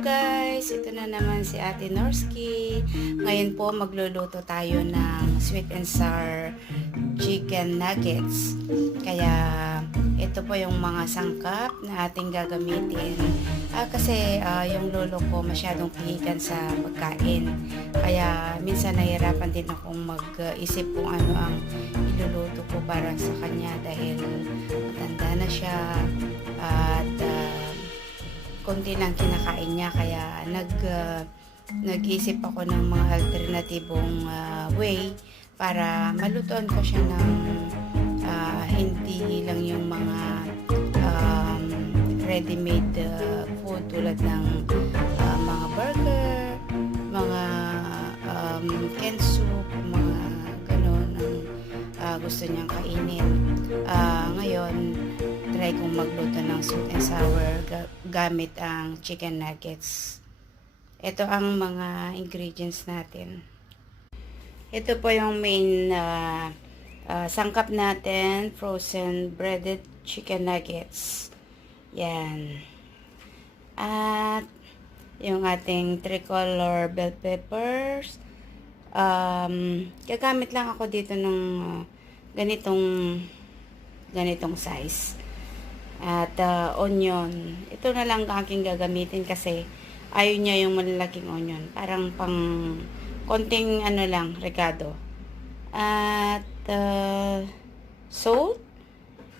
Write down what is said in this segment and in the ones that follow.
guys, ito na naman si Ate Norsky. Ngayon po magluluto tayo ng sweet and sour chicken nuggets. Kaya ito po yung mga sangkap na ating gagamitin. Kasi yung lolo ko masyadong pihikan sa pagkain. Kaya minsan nahihirapan din akong mag-isip kung ano ang iluluto ko para sa kanya dahil matanda na siya at konti lang kinakain niya, kaya nag-isip ako ng mga alternatibong way para malutuan ko siya ng hindi lang yung mga ready-made food tulad ng mga burger, mga canned soup, mga gano'n ang gusto niyang kainin. Ngayon try kong magluto ng sweet and sour gamit ang chicken nuggets. Ito ang mga ingredients natin. Ito po yung main sangkap natin, frozen breaded chicken nuggets. Yan. At yung ating tricolor bell peppers. Gagamit lang ako dito ng ganitong size. At onion. Ito na lang aking gagamitin kasi ayaw niya yung malalaking onion. Parang pang konting ano lang, regado. At salt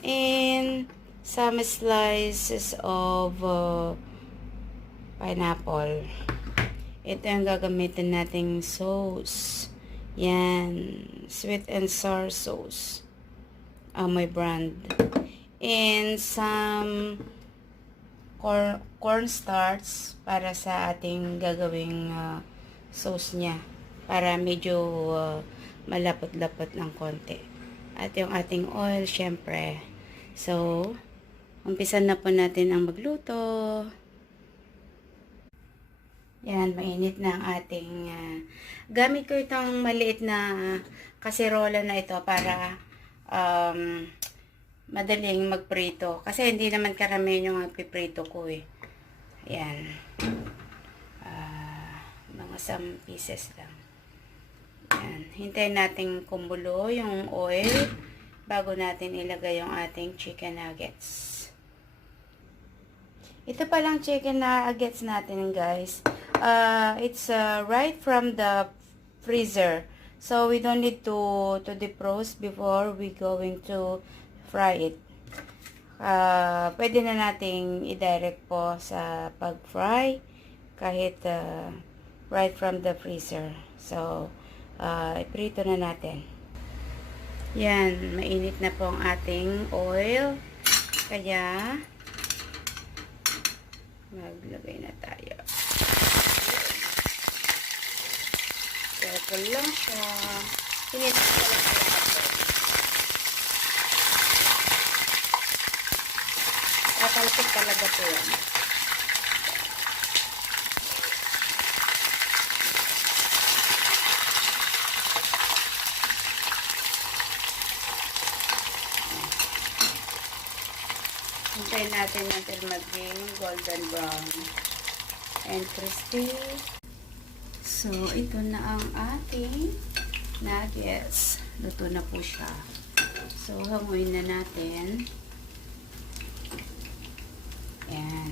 and some slices of pineapple. Ito yung gagamitin nating sauce. Yan. Sweet and sour sauce. Amoy brand. And some cornstarch para sa ating gagawing sauce niya. Para medyo malapot-lapot ng konti. At yung ating oil, syempre. So, umpisan na po natin ang magluto. Yan, mainit na ang ating gamit ko itong maliit na kaserola na ito para madaling magprito. Kasi hindi naman karamihan yung piprito ko eh. Ayan. Mga some pieces lang. Ayan. Hintayin natin kumulo yung oil bago natin ilagay yung ating chicken nuggets. Ito palang chicken nuggets natin, guys. It's right from the freezer. So we don't need to defrost before we going to fry it. Pwede na nating i-direct po sa pag-fry kahit right from the freezer. So, iprito na natin. Yan, mainit na po ang ating oil. Kaya, maglagay na tayo. Careful lang siya. Hinit ko lang siya. Tatalsik talaga po yan. Hintayin natin until maging golden brown and crispy. So, ito na ang ating nuggets. Luto na po siya. So, hanguin na natin. Ayan.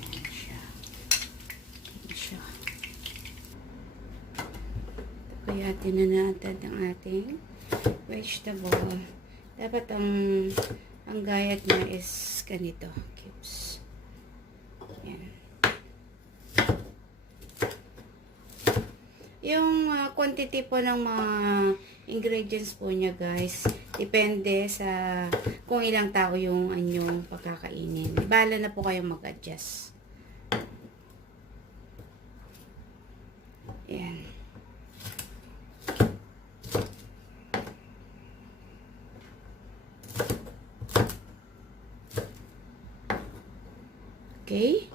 Ayan siya. Ayan siya. Kuyatin na natin ang ating vegetable. Dapat ang gayat niya is ganito. Cubes. Ayan. Yung quantity po ng mga ingredients po niya, guys, depende sa kung ilang tao yung anyong pagkakainin. Bahala na po kayong mag-adjust. Ayan. Okay.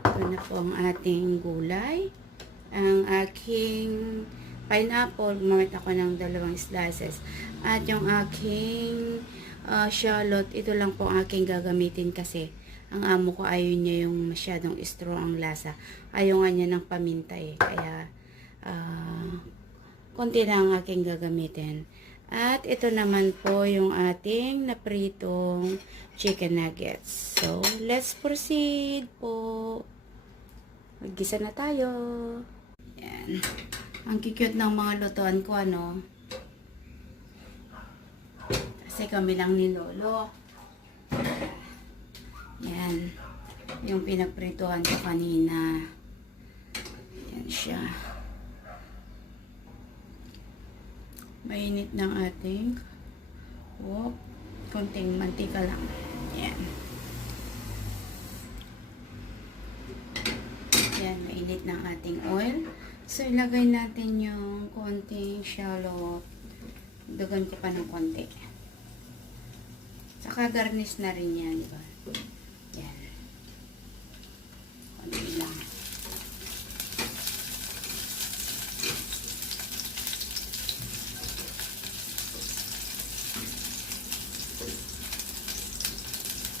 Ito na po ang ating gulay. Ang aking pineapple, gumamit ako ng 2 slices. At yung aking shallot, ito lang po ang aking gagamitin kasi ang amo ko ayaw niya yung masyadong strong ang lasa. Ayaw nga niya ng paminta eh. Kaya, konti lang ang aking gagamitin. At ito naman po yung ating napritong chicken nuggets. So, let's proceed po. Maggisa na tayo. Yan. Ang cute ng mga lutuan ko, ano? Kasi kami lang ni Lolo. Yan. Yung pinagprituhan ko kanina. Yan siya. Mainit ng ating konting mantika lang. Yan. Yan, mainit ng ating oil. So, ilagay natin yung konting shallot. Dagan ko pa ng konti. Saka garnish na rin yan, diba? Yan. Konti lang.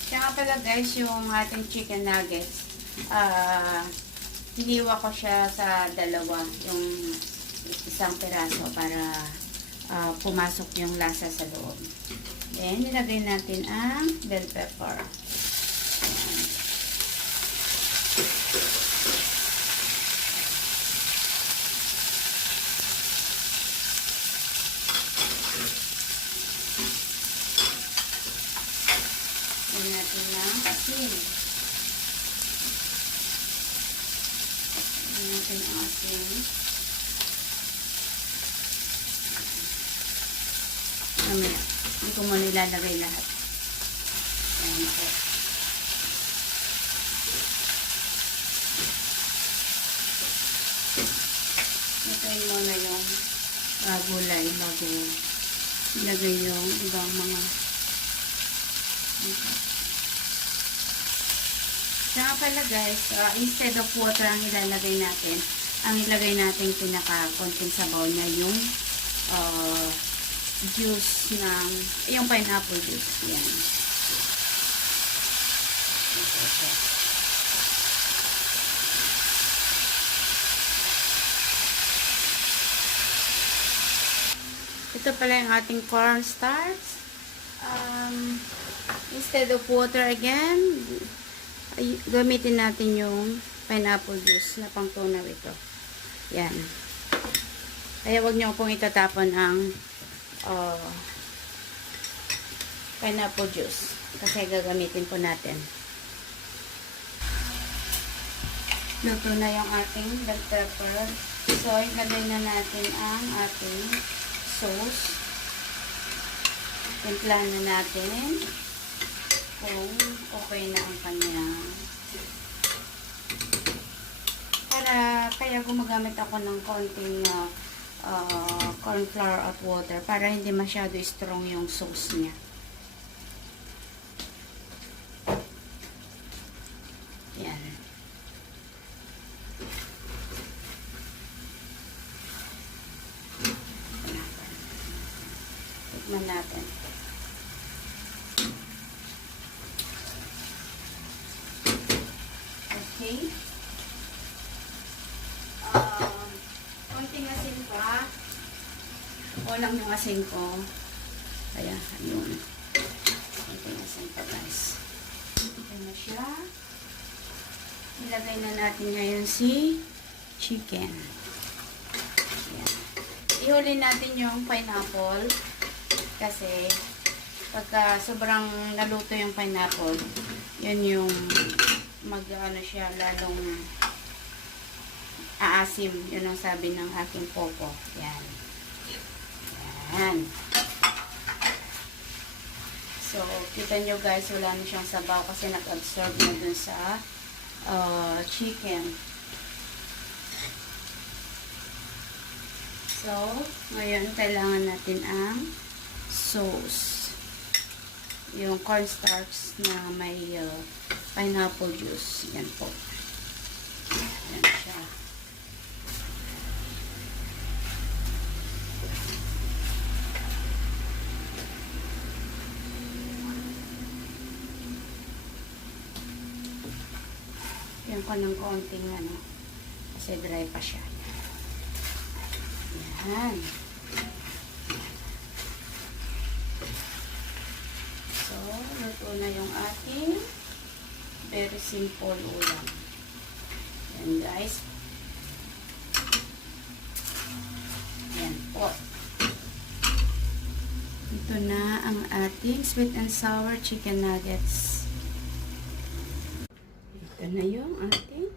Kaya pala guys, yung ating chicken nuggets, hiniwa ko siya sa 2, yung isang piraso para pumasok yung lasa sa loob. Then, nilagay natin ang bell pepper. Ayan. Lagyan natin ng asin. Lagyan natin ang asin. Mamaya, hindi ko muna ilalagay lahat. Ayan po. Natayin muna yung gulay bago ilagay yung ibang mga Saka pala guys, instead of water ang ilalagay natin, ang ilagay natin pinaka-konting sabaw niya yung juice ng, yung pineapple juice. Yan. Ito pala yung ating cornstarch. Instead of water again, gamitin natin yung pineapple juice na pang tunaw ito. Yan. Kaya wag nyo pong itatapon ang pineapple juice. Kasi gagamitin po natin. Luto na yung ating bell pepper. So, ilagay na natin ang ating sauce. Timpla na natin kung okay na ang kanya. Kaya gumagamit ako ng konting corn flour at water para hindi masyado strong yung sauce niya. Yan. Tikman natin. Okay. Konting asin pa. Walang yung asin ko. Kaya, ayun. Konting asin pa guys. Ito na siya. Ilagay na natin ngayon si chicken. Ayan. Ihuli natin yung pineapple. Kasi, pagka sobrang naluto yung pineapple, yun yung mag-ano siya, lalong aasim. Yun ang sabi ng aking popo. Yan. Yan. So, kita nyo guys, wala na siyang sabaw kasi nag-absorb na dun sa chicken. So, ngayon, kailangan natin ang sauce. Yung cornstarch na may pineapple juice. Yan po. Yan siya. Lagyan ko ng konting ano, kasi dry pa siya. Yan. So, luto na yung ating very simple ulam. Yan guys. Yan po. Ito na ang ating sweet and sour chicken nuggets. Ito na yung ating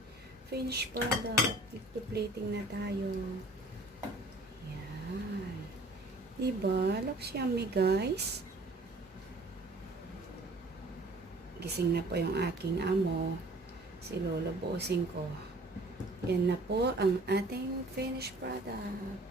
finished product. Ito-plating na tayo. Yan. Diba? Looks yummy guys. Gising na po yung aking amo. Si Lolo, buusin ko. Yan na po ang ating finished product.